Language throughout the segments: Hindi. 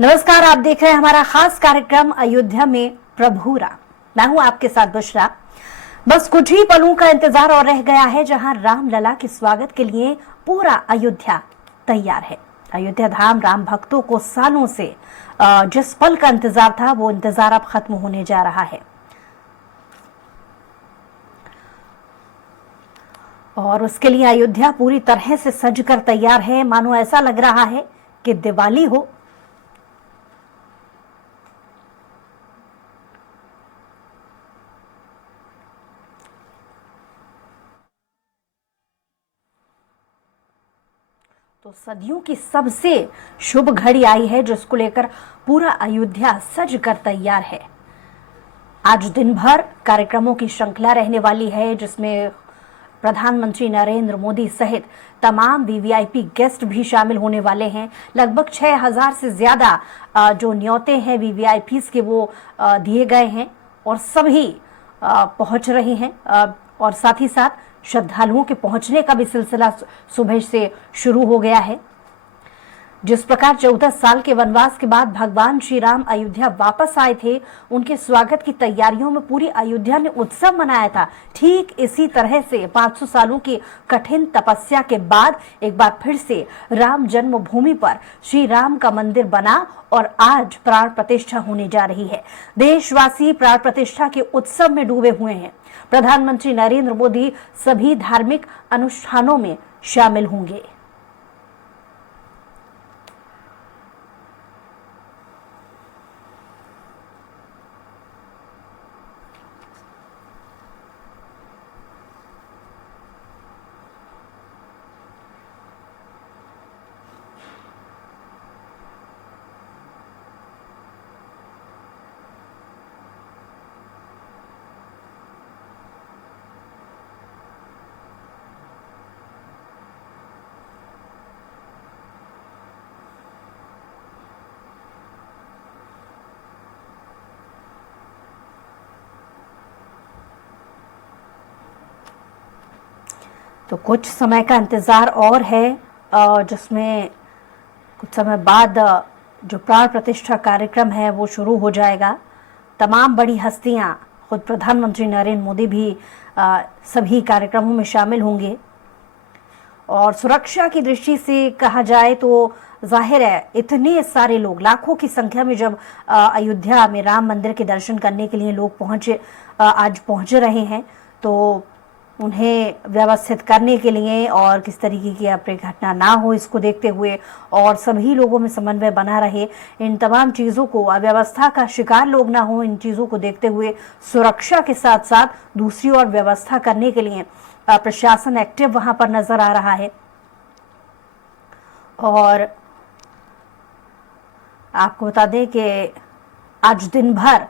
नमस्कार, आप देख रहे हैं हमारा खास कार्यक्रम अयोध्या में प्रभु राम। मैं हूं आपके साथ बुशरा। बस कुछ ही पलों का इंतजार और रह गया है जहां राम लला के स्वागत के लिए पूरा अयोध्या तैयार है। अयोध्या धाम राम भक्तों को सालों से जिस पल का इंतजार था वो इंतजार अब खत्म होने जा रहा है और उसके लिए अयोध्या पूरी तरह से सजकर तैयार है। मानो ऐसा लग रहा है कि दिवाली हो। तो सदियों की सबसे शुभ घड़ी आई है जिसको लेकर पूरा अयोध्या सज कर तैयार है। आज दिन भर कार्यक्रमों की श्रृंखला रहने वाली है जिसमें प्रधानमंत्री नरेंद्र मोदी सहित तमाम वीवीआईपी गेस्ट भी शामिल होने वाले हैं। लगभग 6000 से ज्यादा जो न्योते हैं वीवीआईपीज के वो दिए गए हैं और सभी पहुंच रहे हैं और साथ ही साथ श्रद्धालुओं के पहुंचने का भी सिलसिला सुबह से शुरू हो गया है। जिस प्रकार 14 साल के वनवास के बाद भगवान श्री राम अयोध्या वापस आए थे, उनके स्वागत की तैयारियों में पूरी अयोध्या ने उत्सव मनाया था। ठीक इसी तरह से 500 सालों की कठिन तपस्या के बाद एक बार फिर से राम जन्मभूमि पर श्री राम का मंदिर बना और आज प्राण प्रतिष्ठा होने जा रही है। देशवासी प्राण प्रतिष्ठा के उत्सव में डूबे हुए हैं। प्रधानमंत्री नरेंद्र मोदी सभी धार्मिक अनुष्ठानों में शामिल होंगे। तो कुछ समय का इंतजार और है जिसमें कुछ समय बाद जो प्राण प्रतिष्ठा कार्यक्रम है वो शुरू हो जाएगा। तमाम बड़ी हस्तियां, खुद प्रधानमंत्री नरेंद्र मोदी भी सभी कार्यक्रमों में शामिल होंगे और सुरक्षा की दृष्टि से कहा जाए तो जाहिर है इतने सारे लोग, लाखों की संख्या में जब अयोध्या में राम मंदिर के दर्शन करने के लिए लोग आज पहुंच रहे हैं तो उन्हें व्यवस्थित करने के लिए और किस तरीके की अप्रिय घटना ना हो इसको देखते हुए और सभी लोगों में समन्वय बना रहे, इन तमाम चीज़ों को, अव्यवस्था का शिकार लोग ना हो, इन चीज़ों को देखते हुए सुरक्षा के साथ साथ दूसरी ओर व्यवस्था करने के लिए प्रशासन एक्टिव वहां पर नजर आ रहा है। और आपको बता दें कि आज दिन भर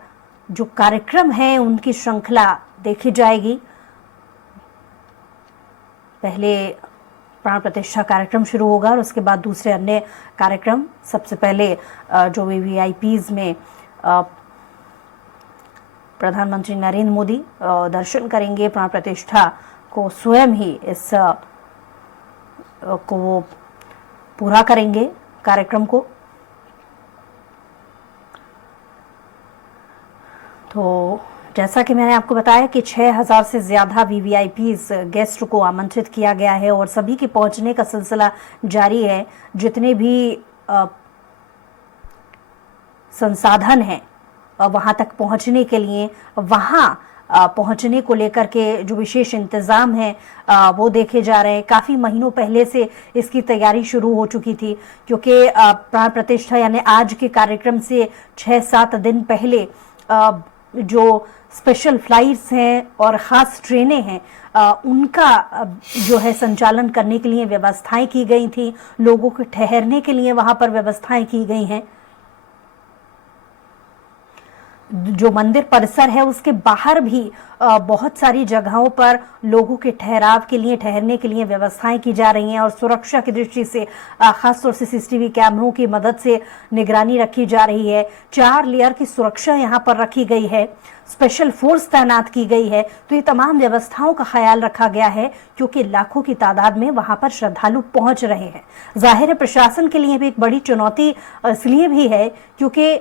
जो कार्यक्रम है उनकी श्रृंखला देखी जाएगी। पहले प्राण प्रतिष्ठा कार्यक्रम शुरू होगा और उसके बाद दूसरे अन्य कार्यक्रम। सबसे पहले जो वीवीआईपीज में प्रधानमंत्री नरेंद्र मोदी दर्शन करेंगे, प्राण प्रतिष्ठा को स्वयं ही इस को वो पूरा करेंगे कार्यक्रम को। तो जैसा कि मैंने आपको बताया कि 6000 से ज्यादा वीवीआईपीज गेस्ट को आमंत्रित किया गया है और सभी के पहुंचने का सिलसिला जारी है। जितने भी संसाधन हैं वहां तक पहुंचने के लिए, वहां पहुंचने को लेकर के जो विशेष इंतजाम है वो देखे जा रहे हैं। काफी महीनों पहले से इसकी तैयारी शुरू हो चुकी थी क्योंकि प्राण प्रतिष्ठा यानी आज के कार्यक्रम से 6-7 दिन पहले जो स्पेशल फ्लाइट्स हैं और ख़ास ट्रेनें हैं उनका जो है संचालन करने के लिए व्यवस्थाएं की गई थी। लोगों के ठहरने के लिए वहां पर व्यवस्थाएं की गई हैं। जो मंदिर परिसर है उसके बाहर भी बहुत सारी जगहों पर लोगों के ठहराव के लिए, ठहरने के लिए व्यवस्थाएं की जा रही हैं और सुरक्षा की दृष्टि से खासतौर से सीसीटीवी कैमरों की मदद से निगरानी रखी जा रही है। 4 लेयर की सुरक्षा यहां पर रखी गई है, स्पेशल फोर्स तैनात की गई है। तो ये तमाम व्यवस्थाओं का ख्याल रखा गया है क्योंकि लाखों की तादाद में वहां पर श्रद्धालु पहुंच रहे हैं। जाहिर है प्रशासन के लिए भी एक बड़ी चुनौती इसलिए भी है क्योंकि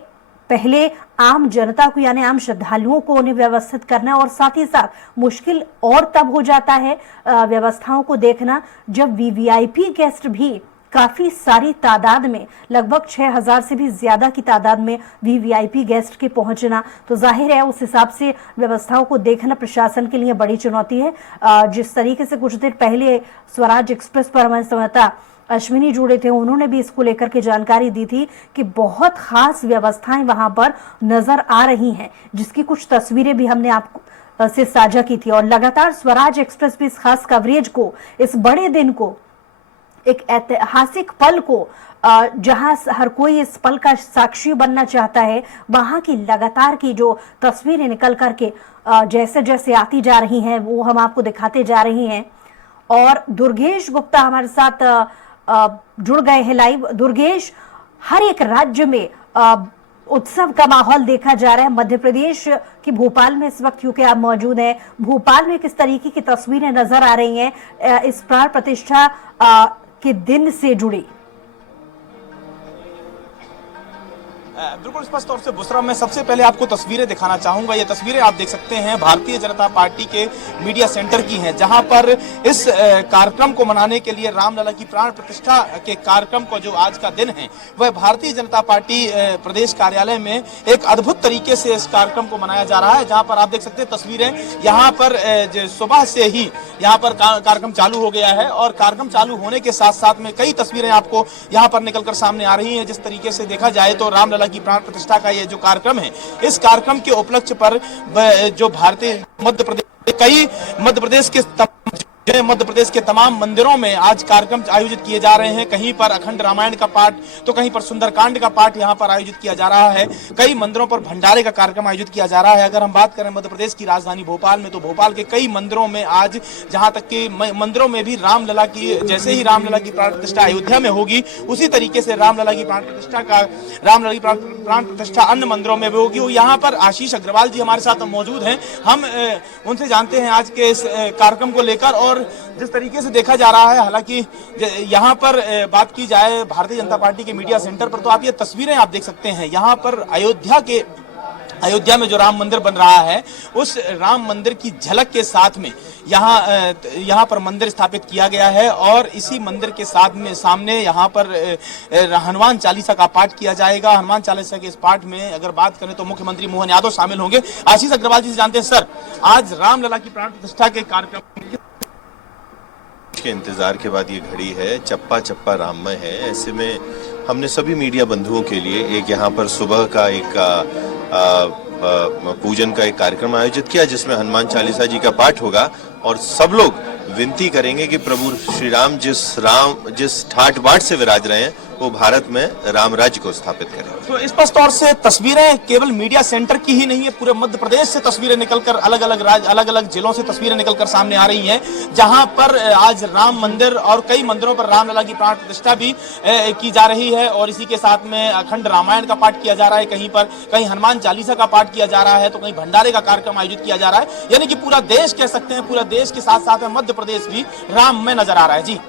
पहले आम जनता को यानी आम श्रद्धालुओं को उन्हें व्यवस्थित करना और साथ ही साथ मुश्किल और तब हो जाता है व्यवस्थाओं को देखना जब वीवीआईपी गेस्ट भी काफी सारी तादाद में, लगभग 6000 से भी ज्यादा की तादाद में वीवीआईपी गेस्ट के पहुंचना, तो जाहिर है उस हिसाब से व्यवस्थाओं को देखना प्रशासन के लिए बड़ी चुनौती है। जिस तरीके से कुछ देर पहले स्वराज एक्सप्रेस पर हमारे संवाददाता अश्विनी जुड़े थे, उन्होंने भी इसको लेकर के जानकारी दी थी कि बहुत खास व्यवस्थाएं वहां पर नजर आ रही हैं, जिसकी कुछ तस्वीरें भी हमने आपको से साझा की थी। और लगातार स्वराज एक्सप्रेस भी इस खास कवरेज को, इस बड़े दिन को, एक ऐतिहासिक पल को, जहां हर कोई इस पल का साक्षी बनना चाहता है, वहां की लगातार की जो तस्वीरें निकल करके जैसे जैसे आती जा रही हैं वो हम आपको दिखाते जा रही हैं। और दुर्गेश गुप्ता हमारे साथ जुड़ गए हैं लाइव। दुर्गेश, हर एक राज्य में उत्सव का माहौल देखा जा रहा है। मध्य प्रदेश के भोपाल में इस वक्त क्योंकि आप मौजूद हैं, भोपाल में किस तरीके की तस्वीरें नजर आ रही हैं इस प्राण प्रतिष्ठा के दिन से जुड़ी? बिल्कुल स्पष्ट तौर से बुसरा, मैं सबसे पहले आपको तस्वीरें दिखाना चाहूंगा। ये तस्वीरें आप देख सकते हैं भारतीय जनता पार्टी के मीडिया सेंटर की हैं, जहां पर इस कार्यक्रम को मनाने के लिए रामलला की प्राण प्रतिष्ठा के कार्यक्रम को जो आज का दिन है वह भारतीय जनता पार्टी प्रदेश कार्यालय में एक अद्भुत तरीके से इस कार्यक्रम को मनाया जा रहा है। जहां पर आप देख सकते हैं तस्वीरें, यहाँ पर सुबह से ही यहाँ पर कार्यक्रम चालू हो गया है और कार्यक्रम चालू होने के साथ साथ में कई तस्वीरें आपको यहाँ पर निकलकर सामने आ रही है। जिस तरीके से देखा जाए तो रामलला की प्राण प्रतिष्ठा का ये जो कार्यक्रम है, इस कार्यक्रम के उपलक्ष्य पर जो भारतीय मध्य प्रदेश के तमाम मंदिरों में आज कार्यक्रम आयोजित किए जा रहे हैं। कहीं पर अखंड रामायण का पाठ तो कहीं पर सुंदरकांड का पाठ यहाँ पर आयोजित किया जा रहा है। कई मंदिरों पर भंडारे का कार्यक्रम आयोजित किया जा रहा है। अगर हम बात करें मध्य प्रदेश की राजधानी भोपाल में, तो भोपाल के कई मंदिरों में आज, जहां तक कि मंदिरों में भी रामलला की, जैसे ही रामलला की प्राण प्रतिष्ठा अयोध्या में होगी उसी तरीके से रामलला की प्राण प्रतिष्ठा अन्य मंदिरों में भी होगी। यहाँ पर आशीष अग्रवाल जी हमारे साथ मौजूद हैं, हम उनसे जानते हैं आज के इस कार्यक्रम को लेकर। और जिस तरीके से देखा जा रहा है, हालांकि यहाँ पर बात की जाए भारतीय जनता पार्टी के मीडिया सेंटर पर, तो आप ये तस्वीरें आप देख सकते हैं। यहाँ पर अयोध्या में जो राम मंदिर बन रहा है, उस राम मंदिर की झलक के साथ में यहाँ पर मंदिर स्थापित किया गया है और इसी मंदिर के साथ में सामने यहाँ पर हनुमान चालीसा का पाठ किया जाएगा। हनुमान चालीसा के इस पाठ में अगर बात करें तो मुख्यमंत्री मोहन यादव शामिल होंगे। आशीष अग्रवाल जी से जानते हैं, सर आज रामलला की प्राण प्रतिष्ठा के कार्यक्रम के इंतजार के बाद ये घड़ी है, चप्पा चप्पा राममय है। ऐसे में हमने सभी मीडिया बंधुओं के लिए एक यहाँ पर सुबह का एक पूजन का एक कार्यक्रम आयोजित किया, जिसमें हनुमान चालीसा जी का पाठ होगा और सब लोग विनती करेंगे कि प्रभु श्री राम जिस ठाट बाट से विराज रहे हैं वो भारत में राम राज्य को स्थापित करें। तो स्पष्ट तौर से तस्वीरें केवल मीडिया सेंटर की ही नहीं है, पूरे मध्य प्रदेश से तस्वीरें निकलकर अलग अलग जिलों से तस्वीरें निकलकर सामने आ रही हैं, जहां पर आज राम मंदिर और कई मंदिरों पर रामलला की प्राण प्रतिष्ठा भी की जा रही है और इसी के साथ में अखंड रामायण का पाठ किया जा रहा है। कहीं हनुमान चालीसा का पाठ किया जा रहा है तो कहीं भंडारे का कार्यक्रम आयोजित किया जा रहा है। यानी कि पूरा देश कह सकते हैं, पूरा देश के साथ साथ में मध्य प्रदेश भी राम में नजर आ रहा है। जी,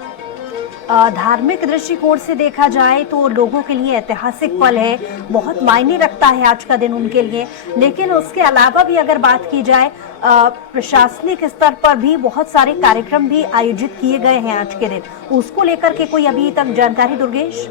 धार्मिक दृष्टिकोण से देखा जाए तो लोगों के लिए ऐतिहासिक पल है, बहुत मायने रखता है आज का दिन उनके लिए। लेकिन उसके अलावा भी अगर बात की जाए, प्रशासनिक स्तर पर भी बहुत सारे कार्यक्रम भी आयोजित किए गए हैं आज के दिन। उसको लेकर के कोई अभी तक जानकारी, दुर्गेश?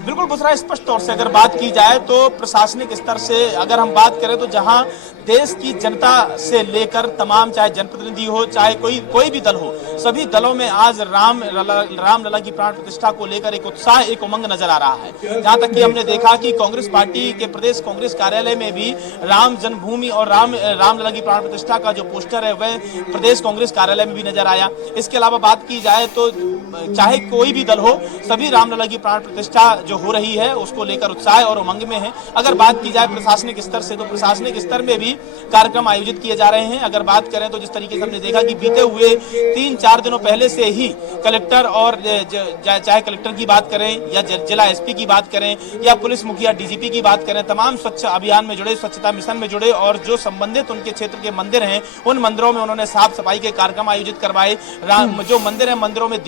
बिल्कुल बुसरा, स्पष्ट तौर से अगर बात की जाए तो प्रशासनिक स्तर से अगर हम बात करें तो जहां देश की जनता से लेकर तमाम, चाहे जनप्रतिनिधि हो चाहे कोई भी दल हो, सभी दलों में आज रामलला की प्राण प्रतिष्ठा को लेकर एक उत्साह, एक उमंग नजर आ रहा है। जहां तक कि हमने देखा कि कांग्रेस पार्टी के प्रदेश कांग्रेस कार्यालय में भी राम जन्मभूमि और रामलला की प्राण प्रतिष्ठा का जो पोस्टर है वह प्रदेश कांग्रेस कार्यालय में भी नजर आया। इसके अलावा बात की जाए तो चाहे कोई भी दल हो, सभी रामलला की प्राण प्रतिष्ठा प्रतिष्ठा जो हो रही है उसको लेकर उत्साह और उमंग में है। अगर बात की जाए प्रशासनिक स्तर से, तो प्रशासनिक स्तर में भी कार्यक्रम आयोजित किए जा रहे हैं। अगर बात करें तो जिस तरीके से हमने देखा कि बीते हुए 3-4 दिनों पहले से ही कलेक्टर और चाहे कलेक्टर की बात करें या जिला एसपी की बात करें या पुलिस मुखिया डीजीपी की बात करें, तमाम स्वच्छ अभियान में जुड़े, स्वच्छता मिशन में जुड़े और जो संबंधित उनके क्षेत्र के मंदिर हैं उन मंदिरों में उन्होंने साफ सफाई के कार्यक्रम आयोजित करवाए। जो मंदिर है मंदिरों में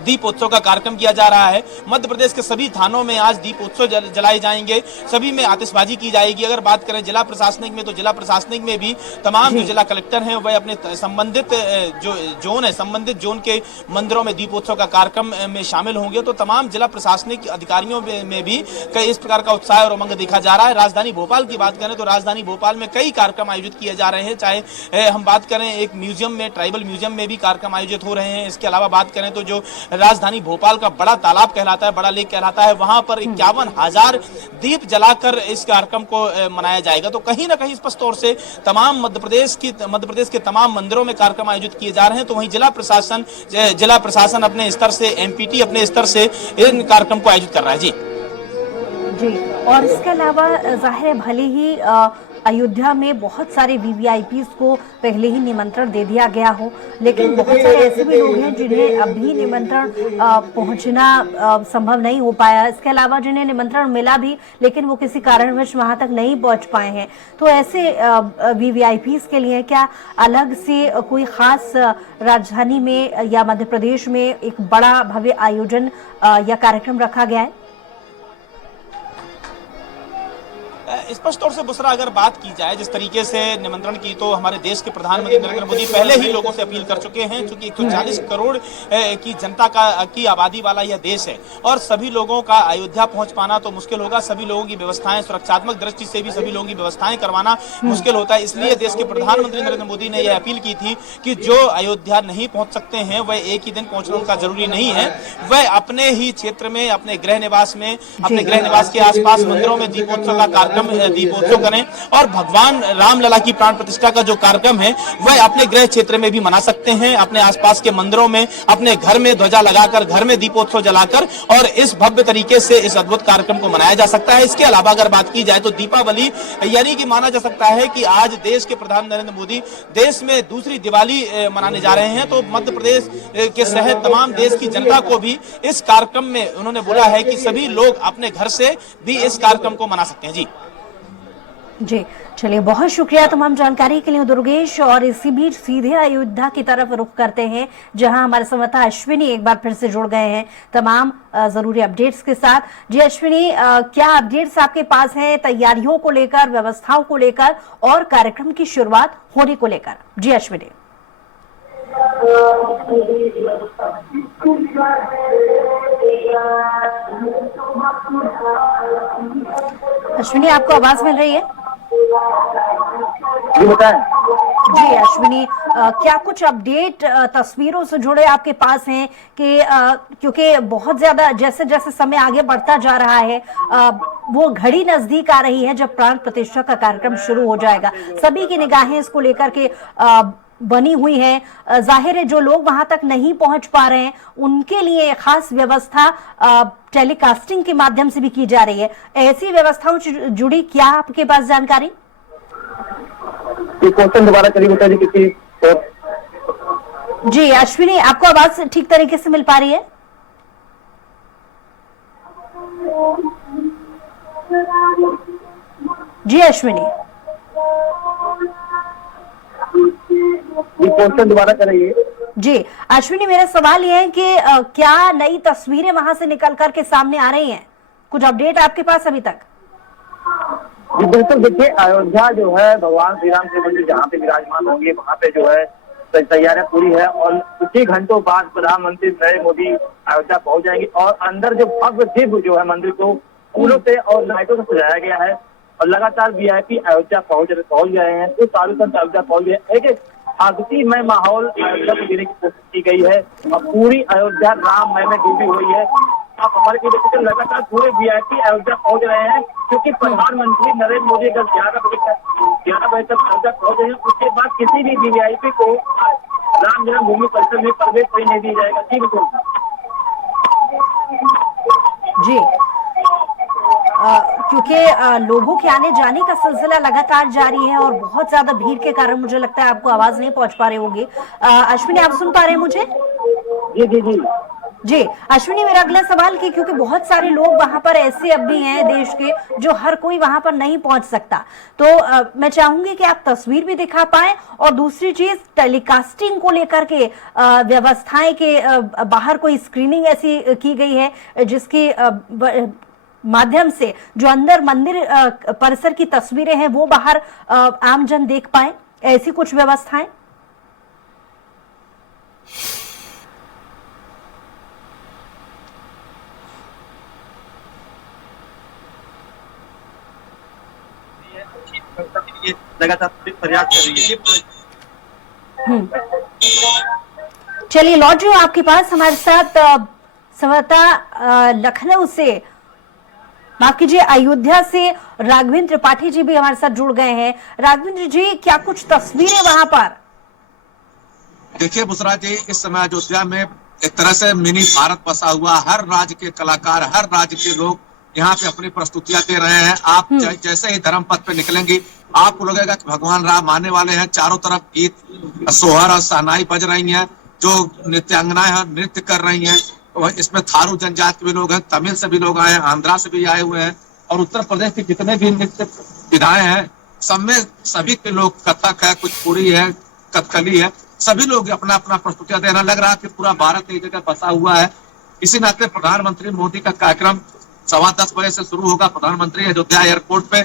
दीपोत्सव का कार्यक्रम किया जा रहा है। मध्य प्रदेश के सभी थानों में आज दीपोत्सव जलाए जाएंगे, सभी में आतिशबाजी की जाएगी। अगर बात करें जिला प्रशासनिक में, तो जिला प्रशासनिक में भी तमाम जो जिला कलेक्टर हैं वह अपने संबंधित जो जोन है, संबंधित जोन के मंदिरों में दीपोत्सव का कार्यक्रम में शामिल होंगे। तो तमाम जिला प्रशासनिक अधिकारियों में भी कई इस प्रकार का उत्साह और उमंग देखा जा रहा है। राजधानी भोपाल की बात करें तो राजधानी भोपाल में कई कार्यक्रम आयोजित किए जा रहे हैं। चाहे हम बात करें एक म्यूजियम में, ट्राइबल म्यूजियम में भी कार्यक्रम आयोजित हो रहे हैं। इसके अलावा बात करें तो जो राजधानी भोपाल का बड़ा तालाब कहलाता है, बड़ा लेक कहलाता है, वहां पर 51,000 दीप जलाकर इस कार्यक्रम को मनाया जाएगा। तो कहीं ना कहीं स्पष्ट तौर से तमाम मध्य प्रदेश के तमाम मंदिरों में कार्यक्रम आयोजित किए जा रहे हैं। तो वहीं जिला प्रशासन अपने स्तर से, एमपीटी अपने स्तर से इन कार्यक्रम को आयोजित कर रहा है। जी, और इसके अलावा जाहिर है भले ही अयोध्या में बहुत सारे वीवीआईपीज को पहले ही निमंत्रण दे दिया गया हो, लेकिन बहुत सारे ऐसे भी लोग हैं जिन्हें अभी निमंत्रण पहुंचना संभव नहीं हो पाया। इसके अलावा जिन्हें निमंत्रण मिला भी लेकिन वो किसी कारणवश वहां तक नहीं पहुंच पाए हैं। तो ऐसे वीवीआईपीज के लिए क्या अलग से कोई खास राजधानी में या मध्य प्रदेश में एक बड़ा भव्य आयोजन या कार्यक्रम रखा गया है? स्पष्ट तौर से बुसरा अगर बात की जाए जिस तरीके से निमंत्रण की, तो हमारे देश के प्रधानमंत्री नरेंद्र मोदी पहले ही लोगों से अपील कर चुके हैं, क्योंकि 140 करोड़ की जनता की आबादी वाला यह देश है और सभी लोगों का अयोध्या पहुंच पाना तो मुश्किल होगा। सभी लोगों की व्यवस्थाएं, सुरक्षात्मक दृष्टि से भी सभी लोगों की व्यवस्थाएं करवाना मुश्किल होता है। इसलिए देश के प्रधानमंत्री नरेंद्र मोदी ने यह अपील की थी कि जो अयोध्या नहीं पहुंच सकते हैं वह एक ही दिन पहुंचना उनका जरूरी नहीं है, वह अपने ही क्षेत्र में, अपने गृह निवास में, अपने गृह निवास के आसपास मंदिरों में दीपोत्सव का कार्यक्रम दीपोत्सव करें और भगवान रामलला की प्राण प्रतिष्ठा का जो कार्यक्रम है वह अपने गृह क्षेत्र में भी मना सकते हैं, अपने आसपास के मंदिरों में, अपने घर में ध्वजा लगाकर, घर में दीपोत्सव जलाकर, और इस भव्य तरीके से इस अद्भुत कार्यक्रम को मनाया जा सकता है। इसके अलावा अगर बात की जाए तो दीपावली, यानी कि माना जा सकता है कि आज देश के प्रधानमंत्री नरेंद्र मोदी देश में दूसरी दिवाली मनाने जा रहे हैं। तो मध्य प्रदेश के सहित तमाम देश की जनता को भी इस कार्यक्रम में उन्होंने बोला है कि सभी लोग अपने घर से भी इस कार्यक्रम को मना सकते हैं। जी, चलिए, बहुत शुक्रिया तमाम जानकारी के लिए दुर्गेश। और इसी बीच सीधे अयोध्या की तरफ रुख करते हैं, जहां हमारे संवाददाता अश्विनी एक बार फिर से जुड़ गए हैं तमाम जरूरी अपडेट्स के साथ। जी अश्विनी, क्या अपडेट्स आपके पास हैं तैयारियों को लेकर, व्यवस्थाओं को लेकर और कार्यक्रम की शुरुआत होने को लेकर? जी अश्विनी। अश्विनी, आपको आवाज मिल रही है? जी अश्विनी, क्या कुछ अपडेट तस्वीरों से जुड़े आपके पास हैं कि क्योंकि बहुत ज्यादा जैसे जैसे समय आगे बढ़ता जा रहा है वो घड़ी नजदीक आ रही है जब प्राण प्रतिष्ठा का कार्यक्रम शुरू हो जाएगा, सभी की निगाहें इसको लेकर के बनी हुई है। जाहिर है जो लोग वहां तक नहीं पहुंच पा रहे हैं उनके लिए खास व्यवस्था टेलीकास्टिंग के माध्यम से भी की जा रही है। ऐसी व्यवस्थाओं से जुड़ी क्या आपके पास जानकारी? क्वेश्चन दोबारा चली बताइए किसी जी अश्विनी, आपको आवाज ठीक तरीके से मिल पा रही है? जी अश्विनी, क्वेश्चन दोबारा करिए। जी अश्विनी, मेरा सवाल यह है कि क्या नई तस्वीरें वहां से निकल करके सामने आ रही हैं? कुछ अपडेट आपके पास अभी तक? जी बिल्कुल, देखिए अयोध्या जो है भगवान श्री राम के मंदिर जहाँ पे विराजमान होंगे वहाँ पे जो है तैयारियां पूरी है और कुछ ही घंटों बाद प्रधानमंत्री नरेंद्र मोदी अयोध्या पहुंच जाएंगे और अंदर जो भव्य दिव्य जो है मंदिर को फूलों से और लाइटों से सजाया गया है और लगातार वीआईपी अयोध्या पहुंच गए हैं। तो साधु संत अयोध्या पहुंच गए, एक शांतिमय माहौल अयोध्या को देने की कोशिश की गई है और पूरी अयोध्या राममय में डूबी हुई है। आप हमारे लगातार पूरे वीआईपी अयोध्या पहुंच रहे हैं क्योंकि प्रधानमंत्री नरेंद्र मोदी अगर 11 बजे तक अयोध्या पहुंच रहे हैं, उसके बाद किसी भी वीआईपी को राम जन्मभूमि परिसर में प्रवेश नहीं दिया जाएगा। जी बिल्कुल। जी, क्योंकि लोगों के आने जाने का सिलसिला लगातार जारी है और बहुत ज्यादा भीड़ के कारण मुझे लगता है आपको आवाज नहीं पहुंच पा रही होगी। अश्विनी, आप सुन पा रहे हैं मुझे? जी जी जी। जी अश्विनी, मेरा अगला सवाल कि क्योंकि बहुत सारे लोग वहां पर ऐसे अब भी हैं देश के जो हर कोई वहां पर नहीं पहुंच सकता, तो मैं चाहूंगी कि आप तस्वीर भी दिखा पाएं और दूसरी चीज टेलीकास्टिंग को लेकर के व्यवस्थाएं के बाहर कोई स्क्रीनिंग ऐसी की गई है जिसकी माध्यम से जो अंदर मंदिर परिसर की तस्वीरें हैं वो बाहर आमजन देख पाए, ऐसी कुछ व्यवस्थाएं? लगातार प्रयास कर रही है। चलिए लौट रही हूँ आपके पास। हमारे साथ संवाददाता लखनऊ से, माफ कीजिए अयोध्या से राघवेंद्र त्रिपाठी जी भी हमारे साथ जुड़ गए हैं। राघवेंद्र जी, क्या कुछ तस्वीरें वहां पर? देखिए बुसरा जी, इस समय अयोध्या में एक तरह से मिनी भारत बसा हुआ, हर राज्य के कलाकार, हर राज्य के लोग यहाँ पे अपनी प्रस्तुतियां दे रहे हैं। आप जैसे ही धर्म पथ पे निकलेंगी आपको लगेगा कि भगवान राम आने वाले हैं। चारों तरफ गीत, सोहर और सहनाई बज रही हैं, जो नृत्यांगनाएं हैं नृत्य कर रही हैं। इसमें थारू जनजाति के भी लोग हैं, तमिल से भी लोग आए हैं, आंध्रा से भी आए हुए हैं और उत्तर प्रदेश के जितने भी नृत्य विधाएं हैं सब में सभी के लोग, कथक है, कुचिपुड़ी है, कथकली है, सभी लोग अपना अपना प्रस्तुतियां देना। लग रहा है कि पूरा भारत एक जगह बसा हुआ है। इसी नाते प्रधानमंत्री मोदी का कार्यक्रम 10:15 बजे से शुरू होगा। प्रधानमंत्री अयोध्या एयरपोर्ट पे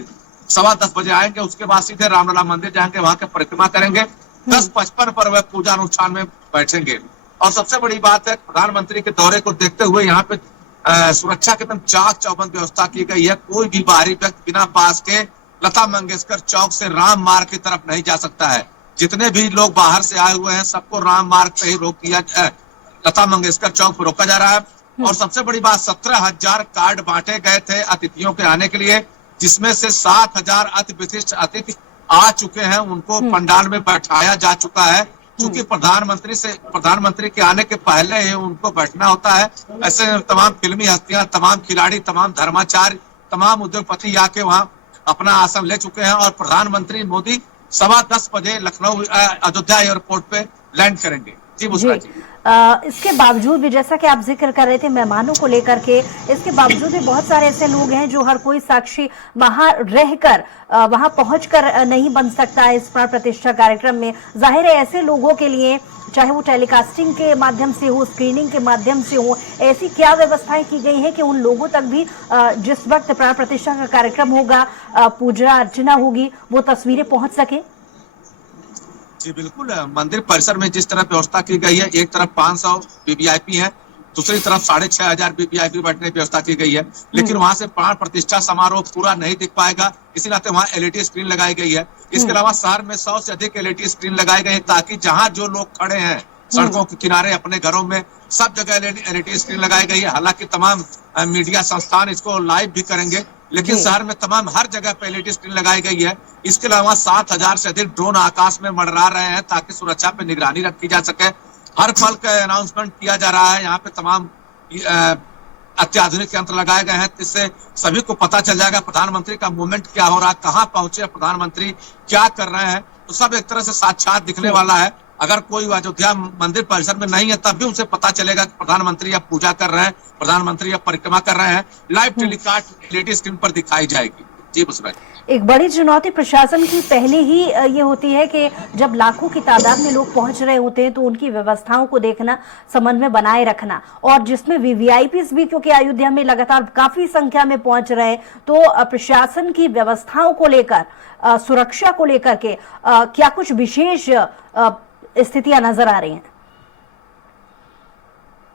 10:15 बजे आएंगे, उसके बाद सीधे रामलला मंदिर जाएंगे, वहां के परिक्रमा करेंगे। 10:55 पर वह पूजा अनुष्ठान में बैठेंगे। और सबसे बड़ी बात है, प्रधानमंत्री के दौरे को देखते हुए यहाँ पे सुरक्षा की एकदम चाक चौबंद व्यवस्था की गई है। कोई भी बाहरी व्यक्ति बिना पास के लता मंगेशकर चौक से राम मार्ग की तरफ नहीं जा सकता है। जितने भी लोग बाहर से आए हुए हैं सबको राम मार्ग पे ही रोक दिया, लता मंगेशकर चौक पर रोका जा रहा है। और सबसे बड़ी बात, 17,000 कार्ड बांटे गए थे अतिथियों के आने के लिए, जिसमें से 7,000 अति विशिष्ट अतिथि आ चुके हैं, उनको पंडाल में बैठाया जा चुका है। क्योंकि प्रधानमंत्री के आने के पहले ही उनको बैठना होता है। ऐसे तमाम फिल्मी हस्तियां, तमाम खिलाड़ी, तमाम धर्माचार्य, तमाम उद्योगपति आके वहां अपना आसन ले चुके हैं और प्रधानमंत्री मोदी 10:15 बजे लखनऊ अयोध्या एयरपोर्ट पे लैंड करेंगे। जी बुसरा जी। इसके बावजूद भी, जैसा कि आप जिक्र कर रहे थे मेहमानों को लेकर के, इसके बावजूद भी बहुत सारे ऐसे लोग हैं जो हर कोई साक्षी वहां रहकर वहां पहुंचकर नहीं बन सकता है इस प्राण प्रतिष्ठा कार्यक्रम में। जाहिर है ऐसे लोगों के लिए, चाहे वो टेलीकास्टिंग के माध्यम से हो, स्क्रीनिंग के माध्यम से हो, ऐसी क्या व्यवस्थाएं की गई हैं कि उन लोगों तक भी जिस वक्त प्राण प्रतिष्ठा का कार्यक्रम होगा, पूजा अर्चना होगी, वो तस्वीरें पहुंच सके? जी बिल्कुल, मंदिर परिसर में जिस तरह व्यवस्था की गई है, एक तरफ 500 वीवीआईपी है, दूसरी तरफ 6,500 वीवीआईपी बैठने की व्यवस्था की गई है। लेकिन वहां से प्राण प्रतिष्ठा समारोह पूरा नहीं दिख पाएगा, इसी नाते वहां एलईडी स्क्रीन लगाई गई है। इसके अलावा शहर में 100 से अधिक एलईडी स्क्रीन लगाई गई है, ताकि जहां जो लोग खड़े हैं सड़कों के किनारे, अपने घरों में, सब जगह एलईडी स्क्रीन लगाई गई है। हालांकि तमाम मीडिया संस्थान इसको लाइव भी करेंगे, लेकिन शहर में तमाम हर जगह पे एलईडी स्क्रीन लगाई गई है। इसके अलावा 7,000 से अधिक ड्रोन आकाश में मंडरा रहे हैं, ताकि सुरक्षा पे निगरानी रखी जा सके। हर पल का अनाउंसमेंट किया जा रहा है। यहाँ पे तमाम अत्याधुनिक यंत्र लगाए गए हैं, इससे सभी को पता चल जाएगा प्रधानमंत्री का मूवमेंट क्या हो रहा है, कहाँ पहुंचे प्रधानमंत्री, क्या कर रहे हैं। तो सब एक तरह से साक्षात दिखने वाला है। अगर कोई अयोध्या मंदिर परिसर में नहीं है तब भी उसे पता चलेगा कि प्रधानमंत्री अब पूजा कर रहे हैं, प्रधानमंत्री अब परिक्रमा कर रहे हैं। लाइव टेलीकास्ट एलईडी स्क्रीन पर दिखाई जाएगी। जी बुसरा। एक बड़ी चुनौती प्रशासन की पहले ही ये होती है कि जब लाखों की तादाद में लोग पहुंच रहे होते हैं तो उनकी व्यवस्थाओं को देखना, समन्वय बनाए रखना, और जिसमें वीवीआईपीज भी क्योंकि अयोध्या में लगातार काफी संख्या में पहुंच रहे हैं, तो प्रशासन की व्यवस्थाओं को लेकर, सुरक्षा को लेकर के क्या कुछ विशेष स्थितियां नजर आ रही हैं?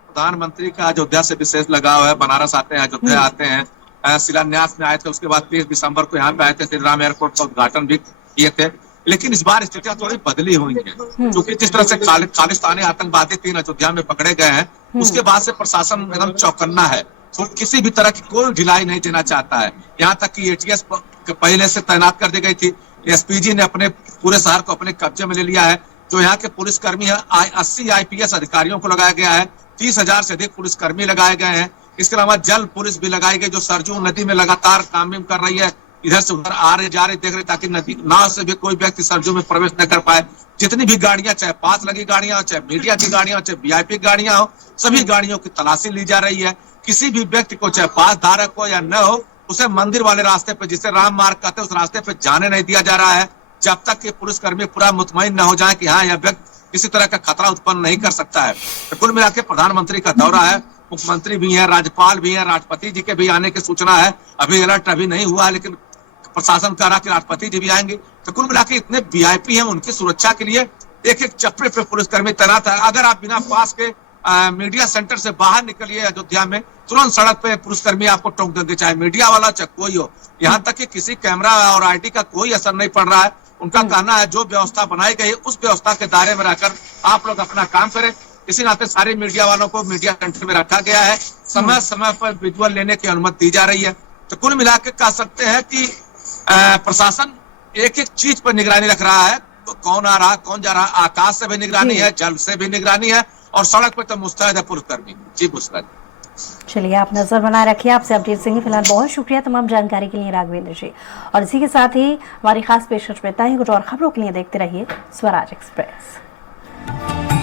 प्रधानमंत्री का अयोध्या से विशेष लगाव है। बनारस आते हैं, अयोध्या आते हैं, शिलान्यास में आए थे, उसके बाद 30 दिसंबर को यहाँ पे आए थे, श्री राम एयरपोर्ट का उद्घाटन भी किए थे। लेकिन इस बार स्थितियां थोड़ी बदली हुई है, क्योंकि जिस तरह से खालिस्तानी आतंकवादी 3 अयोध्या में पकड़े गए हैं, उसके बाद से प्रशासन एकदम चौकन्ना है। तो किसी भी तरह की कोई ढिलाई नहीं देना चाहता है। यहाँ तक कि एटीएस पहले से तैनात कर दी गई थी। एसपीजी ने अपने पूरे शहर को अपने कब्जे में ले लिया है। जो यहाँ के पुलिसकर्मी है, 80 आईपीएस अधिकारियों को लगाया गया है, 30,000 से अधिक पुलिसकर्मी लगाए गए हैं। इसके अलावा जल पुलिस भी लगाई गई जो सरजू नदी में लगातार काम कर रही है, इधर से उधर आ रहे जा रहे देख रहे ताकि नदी नाव से भी कोई व्यक्ति सरजू में प्रवेश न कर पाए। जितनी भी गाड़ियां, चाहे पास लगी गाड़ियां हो, चाहे मीडिया की गाड़ियां हो, चाहे वीआईपी गाड़ियां हो, सभी गाड़ियों की तलाशी ली जा रही है। किसी भी व्यक्ति को, चाहे पास धारक हो या न हो, उसे मंदिर वाले रास्ते पे, जिसे राम मार्ग कहते हैं, उस रास्ते पे जाने नहीं दिया जा रहा है जब तक कि पुलिसकर्मी पूरा मुतमईन न हो जाए कि हाँ, यह व्यक्ति किसी तरह का खतरा उत्पन्न नहीं कर सकता है। तो कुल मिलाकर प्रधानमंत्री का दौरा है, मुख्यमंत्री भी हैं, राज्यपाल भी हैं, राष्ट्रपति जी के भी आने की सूचना है। अभी अलर्ट अभी नहीं हुआ है, लेकिन प्रशासन कह रहा कि राष्ट्रपति जी भी आएंगे। तो कुल मिलाकर इतने वीआईपी हैं, उनकी सुरक्षा के लिए एक एक चप्पे पे पुलिसकर्मी तैनात है। अगर आप बिना पास के मीडिया सेंटर से बाहर निकलिए अयोध्या में, तुरंत सड़क पे पुलिसकर्मी आपको टोक देंगे, चाहे मीडिया वाला चाहे कोई हो। यहाँ तक कि किसी कैमरा और आईटी का कोई असर नहीं पड़ रहा है। उनका कहना है जो व्यवस्था बनाई गई है उस व्यवस्था के दायरे में रहकर आप लोग अपना काम करें। इसी नाते सारे मीडिया वालों को मीडिया सेंटर में रखा गया है, समय समय पर विजुअल लेने की अनुमति दी जा रही है। तो कुल मिलाकर कह सकते हैं कि प्रशासन एक एक चीज पर निगरानी रख रहा है, तो कौन आ रहा कौन जा रहा, आकाश से भी निगरानी है, जल से भी निगरानी है, और सड़क पर तो मुस्तैद है पुलिसकर्मी। जी मुस्तैद। चलिए, आप नजर बनाए रखिए। आपसे अपडेट सिंह, फिलहाल बहुत शुक्रिया तमाम जानकारी के लिए राघवेंद्र जी। और इसी के साथ ही हमारी खास पेशकश में कुछ और खबरों के लिए देखते रहिए स्वराज एक्सप्रेस।